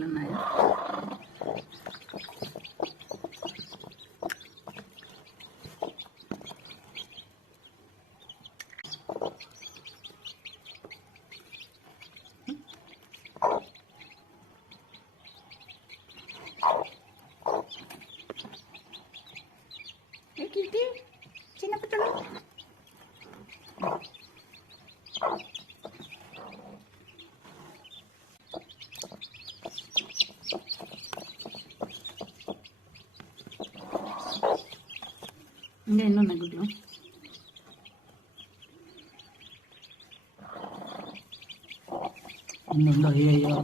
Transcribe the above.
గుడ్లు ఉన్నాయి. కిట్టి చిన్న పుట్టలు ఇంకా ఎన్ని ఉన్నాయి గుడ్లు? అయ్యో